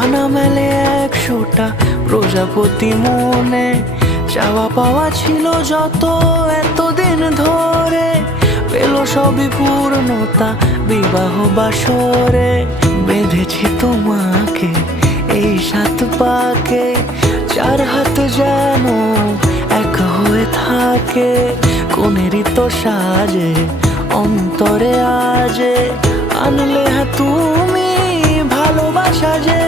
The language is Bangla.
ডানা মেলে 100টা প্রজাপতি মনে। চাওয়া পাওয়া ছিল যত এতদিন ধরে, পেল সবই পূর্ণতা বিবাহ বাসরে। বেঁধেছি তোমাকে এই 7 পাকে, 4 হাত যেন এক হয়ে থাকে। কোনেরই তো সাজে অন্তরে আজে, আনলে তুমি ভালোবাসা যে।